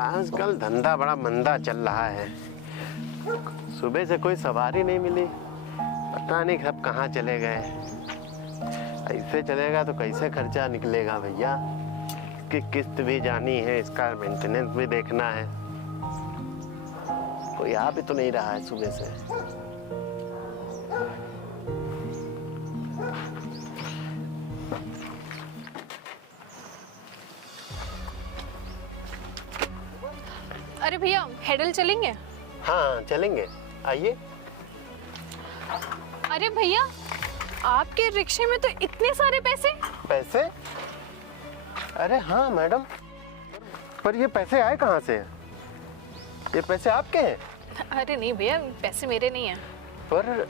आजकल धंधा बड़ा मंदा चल रहा है। सुबह से कोई सवारी नहीं मिली, पता नहीं सब कहाँ चले गए। ऐसे चलेगा तो कैसे खर्चा निकलेगा भैया, कि किस्त भी जानी है, इसका मेंटेनेंस भी देखना है। कोई आ भी तो नहीं रहा है सुबह से। अरे भैया, हेडल चलेंगे? हाँ चलेंगे, आइए। अरे भैया, आपके रिक्शे में तो इतने सारे पैसे। पैसे? अरे हाँ मैडम, पर ये पैसे आए कहाँ से? ये पैसे आपके हैं? अरे नहीं भैया, पैसे मेरे नहीं हैं। पर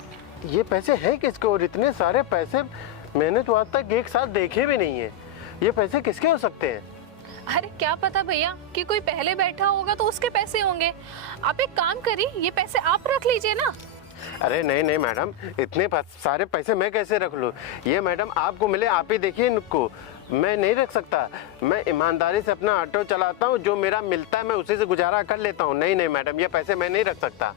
ये पैसे हैं किसके? और इतने सारे पैसे मैंने तो आज तक एक साथ देखे भी नहीं है। ये पैसे किसके हो सकते हैं? अरे क्या पता भैया, कि कोई पहले बैठा होगा तो उसके पैसे होंगे। आप एक काम करिए, ये पैसे आप रख लीजिए ना। अरे नहीं नहीं मैडम, इतने सारे पैसे मैं कैसे रख लूँ? ये मैडम आपको मिले, आप ही देखिए इनको। मैं नहीं रख सकता। मैं ईमानदारी से अपना ऑटो चलाता हूँ, जो मेरा मिलता है मैं उसी से गुजारा कर लेता हूँ। नहीं नहीं मैडम, ये पैसे मैं नहीं रख सकता।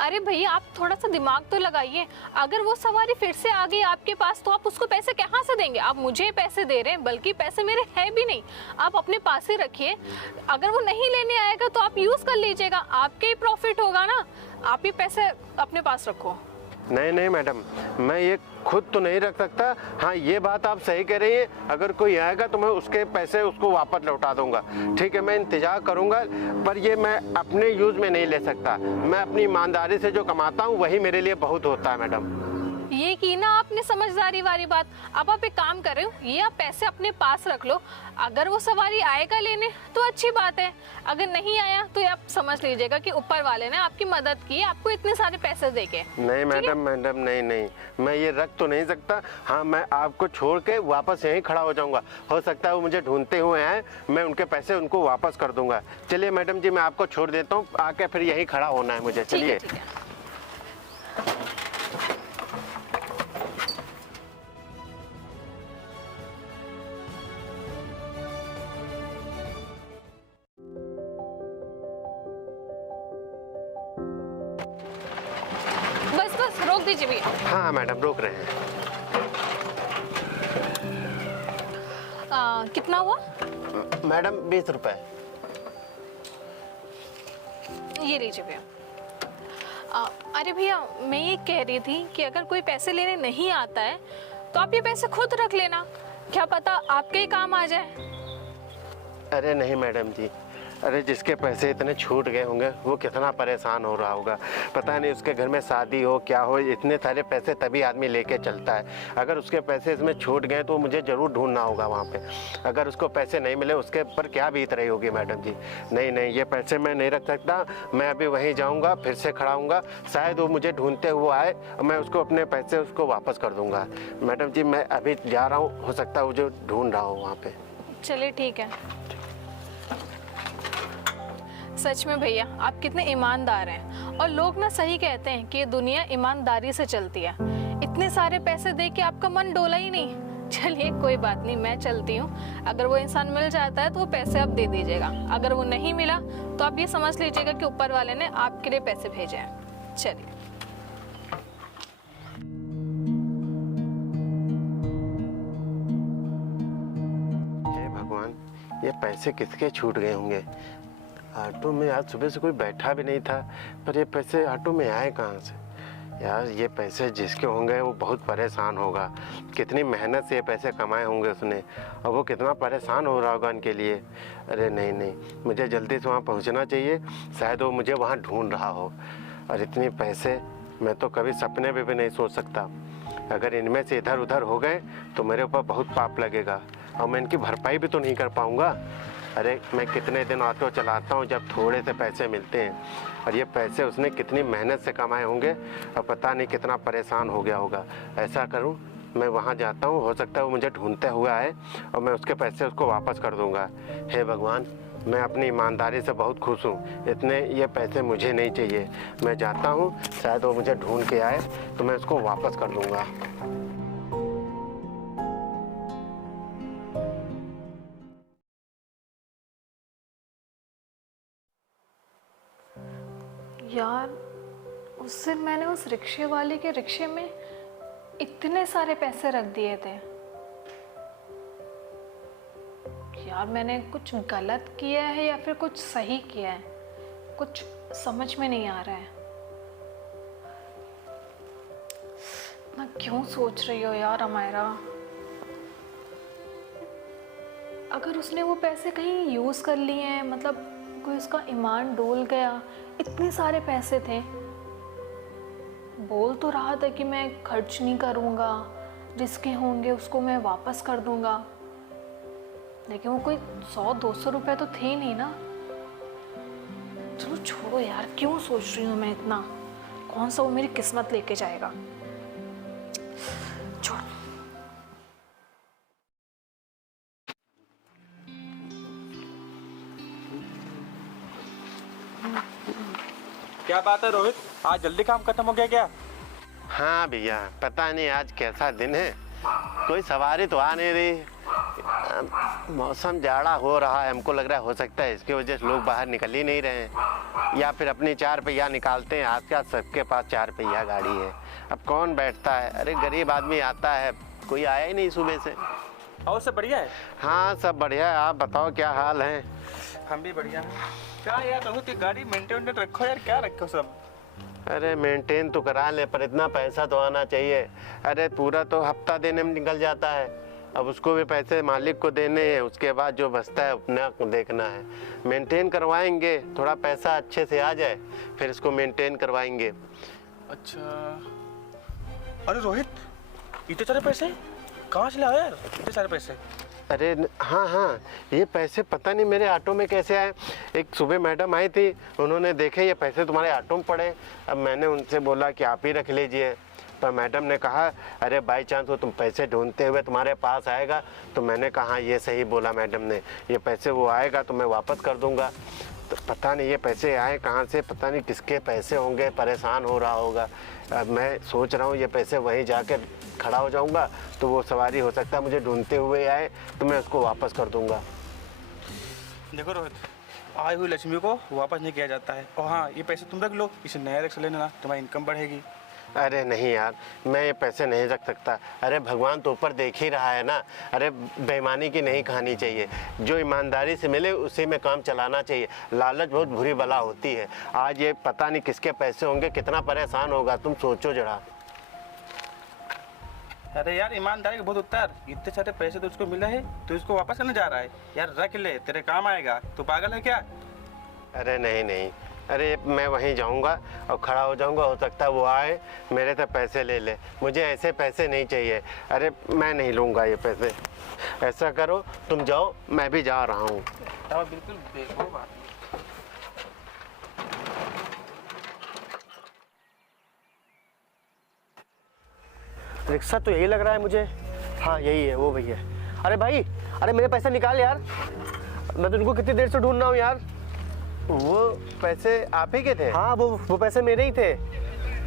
अरे भैया, आप थोड़ा सा दिमाग तो लगाइए। अगर वो सवारी फिर से आ गई आपके पास तो आप उसको पैसे कहाँ से देंगे? आप मुझे पैसे दे रहे हैं, बल्कि पैसे मेरे है भी नहीं। आप अपने पास ही रखिए। अगर वो नहीं लेने आएगा तो आप यूज कर लीजिएगा, आपके ही प्रॉफिट होगा ना। आप ही पैसे अपने पास रखो। नहीं नहीं मैडम, मैं ये खुद तो नहीं रख सकता। हाँ ये बात आप सही कह रही हैं, अगर कोई आएगा तो मैं उसके पैसे उसको वापस लौटा दूंगा। ठीक है, मैं इंतजार करूंगा, पर ये मैं अपने यूज में नहीं ले सकता। मैं अपनी ईमानदारी से जो कमाता हूँ वही मेरे लिए बहुत होता है मैडम। ये की ना आपने समझदारी वाली बात। अब आप एक काम कर रहे हो, ये आप पैसे अपने पास रख लो। अगर वो सवारी आएगा लेने तो अच्छी बात है, अगर नहीं आया तो आप समझ लीजिएगा कि ऊपर वाले ने आपकी मदद की, आपको इतने सारे पैसे देके। नहीं मैडम नहीं नहीं, मैं ये रख तो नहीं सकता। हाँ मैं आपको छोड़ के वापस यहीं खड़ा हो जाऊंगा। हो सकता है वो मुझे ढूंढते हुए हैं, मैं उनके पैसे उनको वापस कर दूंगा। चलिए मैडम जी, मैं आपको छोड़ देता हूँ, आके फिर यहीं खड़ा होना है मुझे। चलिए। बस बस रोक दीजिए भैया। हाँ मैडम रोक रहे हैं। कितना हुआ? मैडम 20 रुपए। ये लीजिए भैया। अरे भैया, मैं ये कह रही थी कि अगर कोई पैसे लेने नहीं आता है तो आप ये पैसे खुद रख लेना, क्या पता आपके ही काम आ जाए। अरे नहीं मैडम जी, अरे जिसके पैसे इतने छूट गए होंगे वो कितना परेशान हो रहा होगा। पता नहीं उसके घर में शादी हो क्या हो, इतने सारे पैसे तभी आदमी लेके चलता है। अगर उसके पैसे इसमें छूट गए तो मुझे ज़रूर ढूंढना होगा वहाँ पे। अगर उसको पैसे नहीं मिले उसके ऊपर क्या बीत रही होगी मैडम जी। नहीं नहीं, ये पैसे मैं नहीं रख सकता। मैं अभी वहीं जाऊँगा, फिर से खड़ा हूँगा, शायद वो मुझे ढूंढते हुए आए, मैं उसको अपने पैसे उसको वापस कर दूँगा। मैडम जी मैं अभी जा रहा हूँ, हो सकता है वो जो ढूंढ रहा हो वहाँ पर। चलिए ठीक है। सच में भैया, आप कितने ईमानदार हैं। और लोग ना सही कहते हैं कि ये दुनिया ईमानदारी से चलती है। इतने सारे पैसे दे के आपका मन डोला ही नहीं। चलिए कोई बात नहीं, मैं चलती हूँ। अगर वो इंसान मिल जाता है तो वो पैसे आप दे दीजिएगा, अगर वो नहीं मिला तो आप ये समझ लीजिएगा कि ऊपर वाले ने आपके लिए पैसे भेजे हैं। चलिए। हे भगवान, ये पैसे किसके छूट गए होंगे? ऑटो में आज सुबह से कोई बैठा भी नहीं था, पर ये पैसे ऑटो में आए कहाँ से? यार ये पैसे जिसके होंगे वो बहुत परेशान होगा। कितनी मेहनत से ये पैसे कमाए होंगे उसने, और वो कितना परेशान हो रहा होगा उनके लिए। अरे नहीं नहीं, मुझे जल्दी से वहाँ पहुँचना चाहिए, शायद वो मुझे वहाँ ढूंढ रहा हो। और इतने पैसे मैं तो कभी सपने में भी नहीं सोच सकता। अगर इनमें से इधर उधर हो गए तो मेरे ऊपर बहुत पाप लगेगा, और मैं इनकी भरपाई भी तो नहीं कर पाऊँगा। अरे मैं कितने दिन ऑटो चलाता हूँ जब थोड़े से पैसे मिलते हैं, और ये पैसे उसने कितनी मेहनत से कमाए होंगे, और पता नहीं कितना परेशान हो गया होगा। ऐसा करूँ, मैं वहाँ जाता हूँ, हो सकता है वो मुझे ढूंढते हुए आए और मैं उसके पैसे उसको वापस कर दूँगा। हे भगवान, मैं अपनी ईमानदारी से बहुत खुश हूँ। इतने ये पैसे मुझे नहीं चाहिए। मैं जाता हूँ, शायद वो मुझे ढूंढ के आए तो मैं उसको वापस कर दूँगा। यार उस दिन मैंने उस रिक्शे वाले के रिक्शे में इतने सारे पैसे रख दिए थे। यार मैंने कुछ गलत किया है या फिर कुछ सही किया है, कुछ समझ में नहीं आ रहा है। मैं क्यों सोच रही हो यार अमायरा? अगर उसने वो पैसे कहीं यूज़ कर लिए हैं, मतलब कोई उसका ईमान डोल गया, इतने सारे पैसे थे, बोल तो रहा था कि मैं खर्च नहीं करूँगा, जिसके होंगे उसको मैं वापस कर दूँगा, लेकिन वो कोई 100-200 रुपए तो थे नहीं ना। चलो छोड़ो यार, क्यों सोच रही हूँ मैं इतना, कौन सा वो मेरी किस्मत लेके जाएगा, छोड़। क्या बात है रोहित, आज जल्दी काम खत्म हो गया क्या? हाँ भैया, पता नहीं आज कैसा दिन है, कोई सवारी तो आ नहीं रही। मौसम जाड़ा हो रहा है, हमको लग रहा है हो सकता है इसकी वजह से लोग बाहर निकल ही नहीं रहे हैं, या फिर अपनी 4 पहिया निकालते हैं। आजकल सबके पास 4 पहिया गाड़ी है, अब कौन बैठता है? अरे गरीब आदमी आता है, कोई आया ही नहीं सुबह से। और सब बढ़िया है? हाँ सब बढ़िया है, आप बताओ क्या हाल है? हम भी बढ़िया हैं। क्या यार रोहित, गाड़ी मेंटेन रखो यार, क्या रखो सब? अरे मेंटेन तो करा ले, पर इतना पैसा तो आना चाहिए। अरे पूरा तो हफ्ता देने में निकल जाता है, अब उसको भी पैसे मालिक को देने हैं, उसके बाद जो बचता है अपना देखना है। मेंटेन करवाएंगे, थोड़ा पैसा अच्छे से आ जाए फिर इसको मेंटेन करवाएंगे। अच्छा, अरे रोहित, इतने सारे पैसे कहाँ से लाए यार, इतने सारे पैसे? अरे हाँ, ये पैसे पता नहीं मेरे ऑटो में कैसे आए। एक सुबह मैडम आई थी, उन्होंने देखे ये पैसे तुम्हारे ऑटो में पड़े। अब मैंने उनसे बोला कि आप ही रख लीजिए, पर मैडम ने कहा अरे बाई चांस वो तुम पैसे ढूंढते हुए तुम्हारे पास आएगा। तो मैंने कहा ये सही बोला मैडम ने, ये पैसे वो आएगा तो मैं वापस कर दूंगा। तो पता नहीं ये पैसे आए कहाँ से, पता नहीं किसके पैसे होंगे, परेशान हो रहा होगा। अब मैं सोच रहा हूँ ये पैसे वहीं जाकर खड़ा हो जाऊंगा, तो वो सवारी हो सकता है मुझे ढूंढते हुए आए तो मैं उसको वापस कर दूंगा। देखो रोहित, आई हुई लक्ष्मी को वापस नहीं किया जाता है। और हाँ, ये पैसे तुम रख लो, इसे नया रिक्शा लेना ना, तुम्हारी इनकम बढ़ेगी। अरे नहीं यार, मैं ये पैसे नहीं रख सकता। अरे भगवान तो ऊपर देख ही रहा है ना। अरे बेईमानी की नहीं खानी चाहिए, जो ईमानदारी से मिले उसी में काम चलाना चाहिए। लालच बहुत बुरी बला होती है। आज ये पता नहीं किसके पैसे होंगे, कितना परेशान होगा, तुम सोचो जरा। अरे यार, ईमानदारी का बहुत उत्तर, इतने सारे पैसे तो उसको मिला है तो इसको वापस करने जा रहा है यार, रख ले, तेरे काम आएगा। तू पागल है क्या? अरे नहीं, अरे मैं वहीं जाऊंगा और खड़ा हो जाऊंगा, हो सकता है वो आए मेरे से पैसे ले ले। मुझे ऐसे पैसे नहीं चाहिए। अरे मैं नहीं लूँगा ये पैसे। ऐसा करो तुम जाओ, मैं भी जा रहा हूँ। बिल्कुल देखो बात। रिक्शा तो यही लग रहा है मुझे। हाँ यही है, वो भैया। अरे भाई, अरे मेरे पैसे निकाल यार, मैं तो उनको कितनी देर से ढूंढ रहा हूँ यार। वो पैसे आप ही के थे? हाँ वो पैसे मेरे ही थे।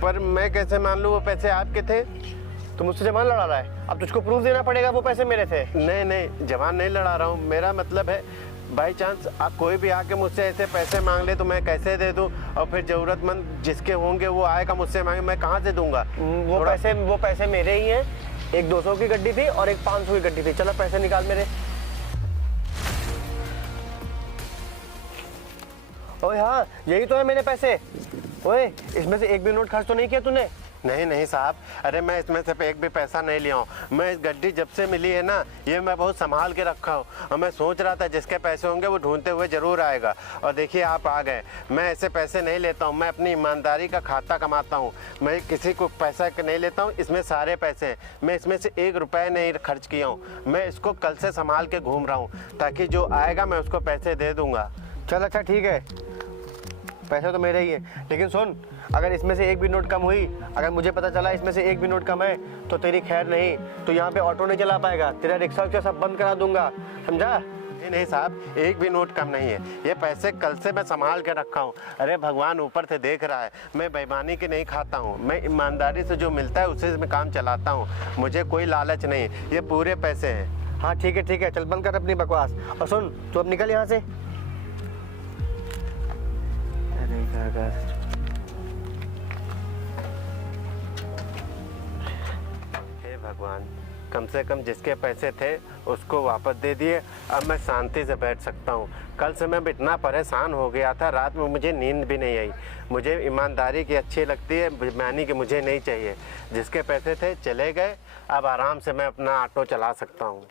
पर मैं कैसे मान लूँ वो पैसे आपके थे? तुम मुझसे जबान लड़ा रहा है, अब तुझको प्रूफ देना पड़ेगा वो पैसे मेरे थे। नहीं, जबान नहीं लड़ा रहा हूँ। मेरा मतलब है बाई चांस आप कोई भी आके मुझसे ऐसे पैसे मांग ले तो मैं कैसे दे दूँ? और फिर ज़रूरतमंद जिसके होंगे वो आएगा मुझसे मांगे, मैं कहाँ से दूंगा? वो पैसे मेरे ही हैं। एक 200 की गड्डी थी और एक 500 की गड्डी थी। चलो पैसे निकाल मेरे। ओए हाँ, यही तो है मेरे पैसे। ओए, इसमें से एक भी नोट खर्च तो नहीं किया तूने? नहीं साहब, अरे मैं इसमें से एक भी पैसा नहीं लिया हूँ। मैं इस गड्डी जब से मिली है ना, ये मैं बहुत संभाल के रखा हूँ, और मैं सोच रहा था जिसके पैसे होंगे वो ढूंढते हुए ज़रूर आएगा। और देखिए आप आ गए। मैं ऐसे पैसे नहीं लेता हूँ, मैं अपनी ईमानदारी का खाता कमाता हूँ। मैं किसी को पैसा नहीं लेता हूँ, इसमें सारे पैसे हैं। मैं इसमें से 1 रुपया नहीं खर्च किया हूँ। मैं इसको कल से संभाल के घूम रहा हूँ, ताकि जो आएगा मैं उसको पैसे दे दूँगा। चल अच्छा ठीक है, पैसे तो मेरे ही हैं, लेकिन सुन, अगर इसमें से एक भी नोट कम हुई, अगर मुझे पता चला इसमें से एक भी नोट कम है, तो तेरी खैर नहीं। तो यहाँ पे ऑटो नहीं चला पाएगा, तेरा रिक्शा उक्सा सब बंद करा दूंगा, समझा? नहीं साहब, एक भी नोट कम नहीं है। ये पैसे कल से मैं संभाल के रखा हूँ। अरे भगवान ऊपर से देख रहा है, मैं बेईमानी की नहीं खाता हूँ। मैं ईमानदारी से जो मिलता है उसी से मैं काम चलाता हूँ। मुझे कोई लालच नहीं, ये पूरे पैसे हैं। हाँ ठीक है, चल बंद कर अपनी बकवास और सुन, तू अब निकल यहाँ से। भगवान, कम से कम जिसके पैसे थे उसको वापस दे दिए। अब मैं शांति से बैठ सकता हूँ। कल से मैं इतना परेशान हो गया था, रात में मुझे नींद भी नहीं आई। मुझे ईमानदारी की अच्छी लगती है, बेईमानी की मुझे नहीं चाहिए। जिसके पैसे थे चले गए, अब आराम से मैं अपना ऑटो चला सकता हूँ।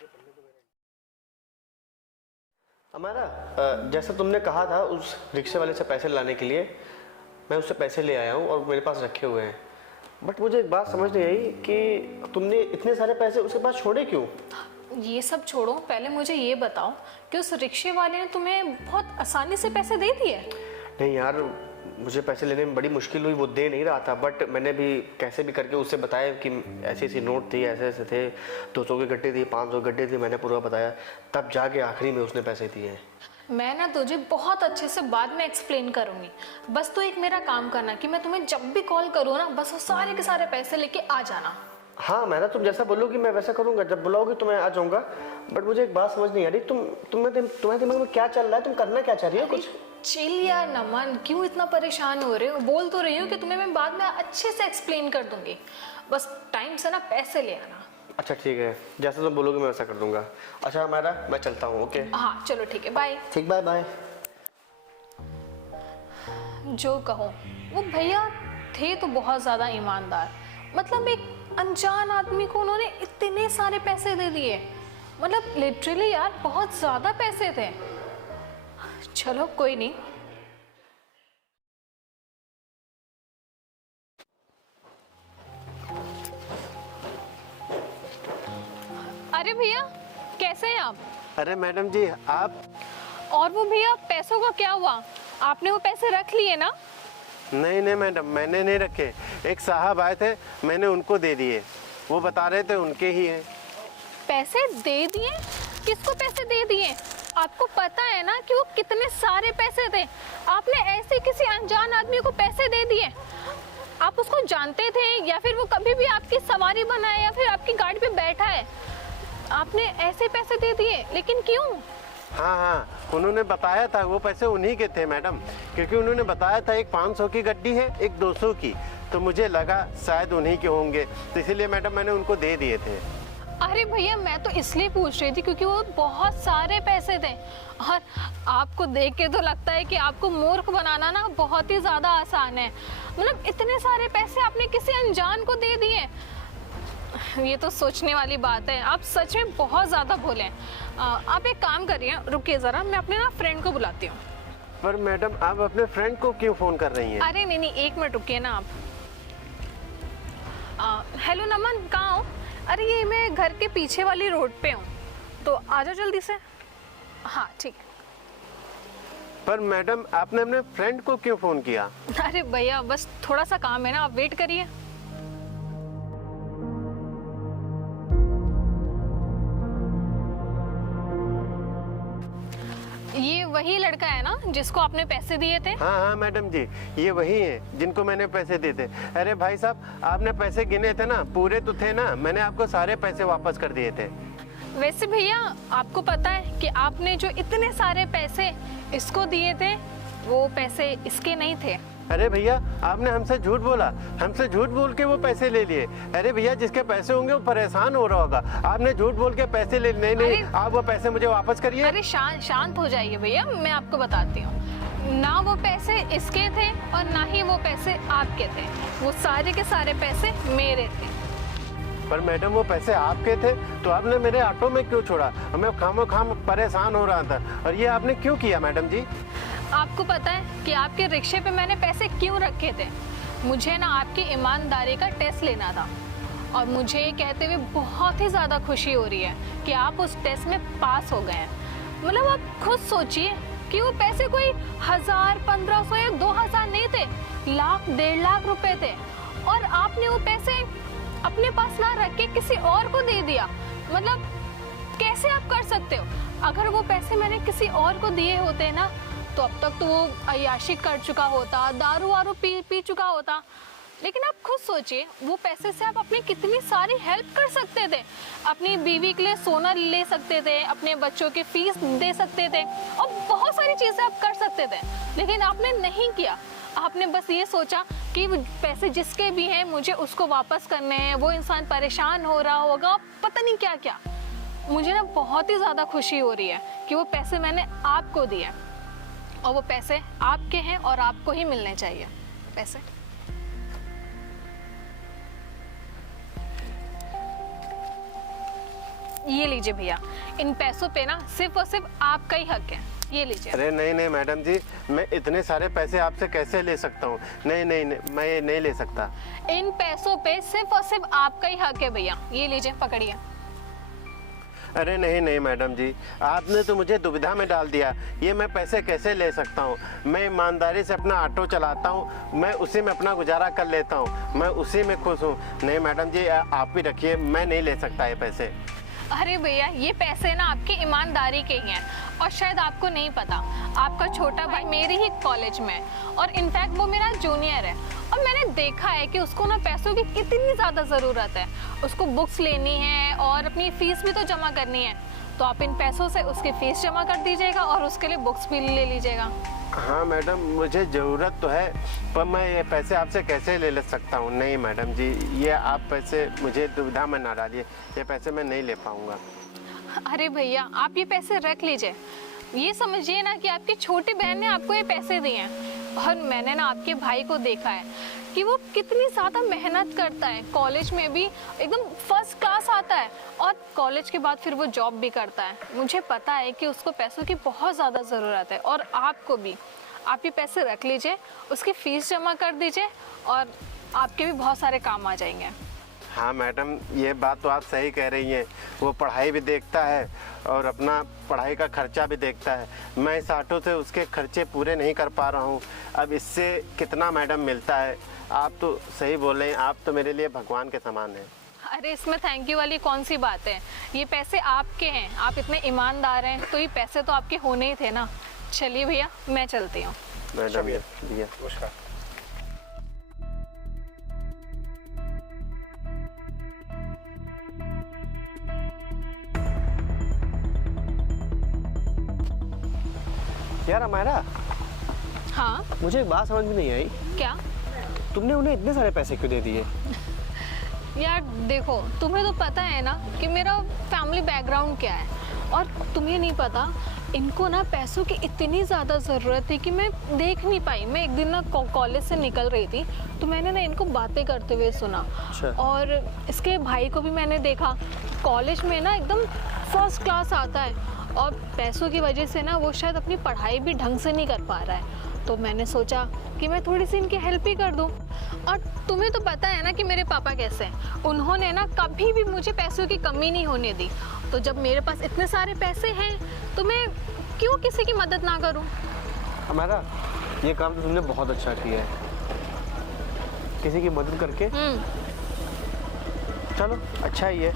हमारा जैसा तुमने कहा था उस रिक्शे वाले से पैसे लाने के लिए, मैं उससे पैसे ले आया हूँ और मेरे पास रखे हुए हैं। बट मुझे एक बात समझ नहीं आई कि तुमने इतने सारे पैसे उसके पास छोड़े क्यों? ये सब छोड़ो, पहले मुझे ये बताओ कि उस रिक्शे वाले ने तुम्हें बहुत आसानी से पैसे दे दिए? नहीं यार, मुझे पैसे लेने में बड़ी मुश्किल हुई, वो दे नहीं रहा था। बट मैंने भी कैसे भी करके उससे बताया कि ऐसी ऐसी नोट थी, ऐसे ऐसे थे, 200 की गड्डी थी, 500 गड्डी थी, मैंने पूरा बताया, तब जाके आखिरी में उसने पैसे दिए। मैं ना तुझे बहुत अच्छे से बाद में एक्सप्लेन करूंगी। बस तो एक मेरा काम करना कि मैं तुम्हें जब भी कॉल करूँ ना, बस वो सारे के सारे पैसे लेके आ जाना। हाँ, मैं ना तुम जैसा बोलोगी मैं वैसा करूँगा, जब बुलाओगी तो मैं आ जाऊँगा। बट मुझे एक बात समझ नहीं आ रही, तुम्हारे दिमाग में क्या चल रहा है? तुम करना क्या चाह रही हो? कुछ चिल यार नमन, क्यों इतना परेशान हो रहे हो? बोल तो रही हूँ कि तुम्हें मैं बाद में अच्छे से एक्सप्लेन कर दूंगी। बस टाइम से ना पैसे ले आना। अच्छा ठीक है, जैसा तुम बोलोगे मैं वैसा कर दूंगा। अच्छा हमारा, मैं चलता हूँ। ओके हाँ चलो ठीक है, बाय। ठीक, बाय बाय। जो कहो, वो भैया थे तो बहुत ज़्यादा ईमानदार। मतलब एक अनजान आदमी को उन्होंने इतने सारे पैसे दे दिए, मतलब लिटरली यार बहुत ज़्यादा पैसे थे। चलो कोई नहीं। अरे भैया कैसे हैं आप? अरे मैडम जी आप? और वो भैया पैसों का क्या हुआ? आपने वो पैसे रख लिए ना? नहीं नहीं मैडम, मैंने नहीं रखे। एक साहब आए थे, मैंने उनको दे दिए। वो बता रहे थे उनके ही हैं। पैसे दे दिए? किसको पैसे दे दिए? आपको पता है ना कि वो कितने सारे पैसे थे? आपने ऐसे किसी अनजान आदमी को पैसे दे दिए? आप उसको जानते थे या फिर वो कभी भी आपकी सवारी बना है या फिर आपकी गाड़ी पे बैठा है? आपने ऐसे पैसे दे दिए, लेकिन क्यों? हाँ हाँ, उन्होंने बताया था वो पैसे उन्हीं के थे मैडम, क्योंकि उन्होंने बताया था एक 500 की गड्डी है, एक 200 की, तो मुझे लगा शायद उन्हीं के होंगे, तो इसीलिए मैडम मैंने उनको दे दिए थे। अरे भैया मैं तो इसलिए पूछ रही थी क्योंकि वो बहुत सारे पैसे थे, और आपको देख के तो लगता है कि आपको मूर्ख बनाना ना बहुत ही ज़्यादा आसान है। मतलब इतने सारे पैसे आपने किसी अनजान को दे दिए, ये तो सोचने वाली बात है। आप सच में बहुत ज़्यादा भोले हैं। आप एक काम करिए, रुकिए ज़रा, मैं अपने ना फ्रेंड को बुलाती हूँ। पर मैडम आप अपने फ्रेंड को क्यों फ़ोन कर रही हैं? अरे नहीं नहीं, एक मिनट रुकिए ना आप। हेलो नमन, कहाँ हो? अरे ये मैं घर के पीछे वाली रोड पे हूँ, तो आ जाओ जल्दी से। हाँ ठीक है। पर मैडम आपने अपने फ्रेंड को क्यों फ़ोन किया? अरे भैया बस थोड़ा सा काम है ना, आप वेट करिए। ये वही लड़का है ना जिसको आपने पैसे दिए थे? हाँ हाँ मैडम जी, ये वही हैं जिनको मैंने पैसे दिए थे। अरे भाई साहब, आपने पैसे गिने थे ना, पूरे तो थे ना, मैंने आपको सारे पैसे वापस कर दिए थे। वैसे भैया आपको पता है कि आपने जो इतने सारे पैसे इसको दिए थे, वो पैसे इसके नहीं थे। अरे भैया आपने हमसे झूठ बोला, हमसे झूठ बोल के वो पैसे ले लिए। अरे भैया जिसके पैसे होंगे वो परेशान हो रहा होगा, आपने झूठ बोल के पैसे ले। नहीं, आप वो पैसे मुझे वापस करिए। अरे शांत हो जाइए भैया, मैं आपको बताती हूँ। ना वो पैसे इसके थे और ना ही वो पैसे आपके थे, वो सारे के सारे पैसे मेरे थे। पर मैडम वो पैसे आपके थे तो आपने मेरे ऑटो में क्यों छोड़ा? मैं खामोखाम परेशान हो रहा था, और ये आपने क्यों किया मैडम जी? आपको पता है कि आपके रिक्शे पे मैंने पैसे क्यों रखे थे? मुझे ना आपकी ईमानदारी का टेस्ट लेना था, और मुझे ये कहते हुए बहुत ही ज़्यादा खुशी हो रही है कि आप उस टेस्ट में पास हो गए हैं। मतलब आप खुद सोचिए कि वो पैसे कोई 1000, 1500 या 2000 नहीं थे, लाख 1.5 लाख रुपए थे, और आपने वो पैसे अपने पास ना रख के किसी और को दे दिया। मतलब कैसे आप कर सकते हो? अगर वो पैसे मैंने किसी और को दिए होते ना, तो अब तक तो वो अय्याशी कर चुका होता, दारू वारू पी चुका होता। लेकिन आप खुद सोचिए, वो पैसे से आप अपनी कितनी सारी हेल्प कर सकते थे। अपनी बीवी के लिए सोना ले सकते थे, अपने बच्चों की फीस दे सकते थे, और बहुत सारी चीज़ें आप कर सकते थे, लेकिन आपने नहीं किया। आपने बस ये सोचा कि वो पैसे जिसके भी हैं मुझे उसको वापस करने हैं, वो इंसान परेशान हो रहा होगा, पता नहीं क्या क्या। मुझे ना बहुत ही ज़्यादा खुशी हो रही है कि वो पैसे मैंने आपको दिए और वो पैसे आपके हैं और आपको ही मिलने चाहिए पैसे। ये लीजिए भैया, इन पैसों पे ना सिर्फ और सिर्फ आपका ही हक है, ये लीजिए। अरे नहीं नहीं मैडम जी, मैं इतने सारे पैसे आपसे कैसे ले सकता हूँ? नहीं नहीं नहीं, मैं ये नहीं ले सकता। इन पैसों पे सिर्फ और सिर्फ आपका ही हक है भैया, ये लीजिए पकड़िए। अरे नहीं नहीं मैडम जी, आपने तो मुझे दुविधा में डाल दिया। ये मैं पैसे कैसे ले सकता हूँ? मैं ईमानदारी से अपना ऑटो चलाता हूँ, मैं उसी में अपना गुजारा कर लेता हूँ, मैं उसी में खुश हूँ। नहीं मैडम जी, आप ही रखिए, मैं नहीं ले सकता ये पैसे। अरे भैया, ये पैसे ना आपकी ईमानदारी के ही हैं और शायद आपको नहीं पता, आपका छोटा भाई मेरे ही कॉलेज में है और इनफैक्ट वो मेरा जूनियर है और मैंने देखा है कि उसको ना पैसों की कितनी ज़्यादा ज़रूरत है। उसको बुक्स लेनी है और अपनी फ़ीस भी तो जमा करनी है, तो आप इन पैसों से उसकी फ़ीस जमा कर दीजिएगा और उसके लिए बुक्स भी ले लीजिएगा। हाँ मैडम, मुझे ज़रूरत तो है, पर मैं ये पैसे आपसे कैसे ले सकता हूँ? नहीं मैडम जी, ये आप पैसे मुझे दुविधा में ना डालिए, ये पैसे मैं नहीं ले पाऊँगा। अरे भैया, आप ये पैसे रख लीजिए। ये समझिए ना कि आपकी छोटी बहन ने आपको ये पैसे दिए हैं और मैंने ना आपके भाई को देखा है कि वो कितनी ज़्यादा मेहनत करता है, कॉलेज में भी एकदम फर्स्ट क्लास आता है और कॉलेज के बाद फिर वो जॉब भी करता है। मुझे पता है कि उसको पैसों की बहुत ज़्यादा ज़रूरत है और आपको भी। आप ये पैसे रख लीजिए, उसकी फ़ीस जमा कर दीजिए और आपके भी बहुत सारे काम आ जाएंगे। हाँ मैडम, ये बात तो आप सही कह रही हैं। वो पढ़ाई भी देखता है और अपना पढ़ाई का खर्चा भी देखता है। मैं इस ऑटो से उसके खर्चे पूरे नहीं कर पा रहा हूँ। अब इससे कितना मैडम मिलता है? आप तो सही बोल रहे हैं, आप तो मेरे लिए भगवान के समान हैं। अरे इसमें थैंक यू वाली कौन सी बात है? ये पैसे आपके हैं, आप इतने ईमानदार हैं तो ये पैसे तो आपके होने ही थे ना। चलिए भैया, मैं चलती हूँ। मैडम भैया, नमस्कार। यार हमारा, हाँ मुझे एक बात समझ में नहीं आई, क्या? तुमने उन्हें इतने सारे पैसे क्यों दे दिए? यार देखो, तुम्हें तो पता है ना कि मेरा फैमिली बैकग्राउंड क्या है और तुम्हें नहीं पता, इनको ना पैसों की इतनी ज़्यादा ज़रूरत थी कि मैं देख नहीं पाई। मैं एक दिन ना कॉलेज से निकल रही थी तो मैंने ना इनको बातें करते हुए सुना। अच्छा। और इसके भाई को भी मैंने देखा, कॉलेज में ना एकदम फर्स्ट क्लास आता है और पैसों की वजह से ना वो शायद अपनी पढ़ाई भी ढंग से नहीं कर पा रहा है। तो मैंने सोचा कि मैं थोड़ी सी इनकी हेल्प ही कर दूं। और तुम्हें तो पता है ना कि मेरे पापा कैसे हैं, उन्होंने ना कभी भी मुझे पैसों की कमी नहीं होने दी। तो जब मेरे पास इतने सारे पैसे हैं तो मैं क्यों किसी की मदद ना करूं? हमारा ये काम तो तुमने बहुत अच्छा किया है, किसी की मदद करके। चलो अच्छा ही है।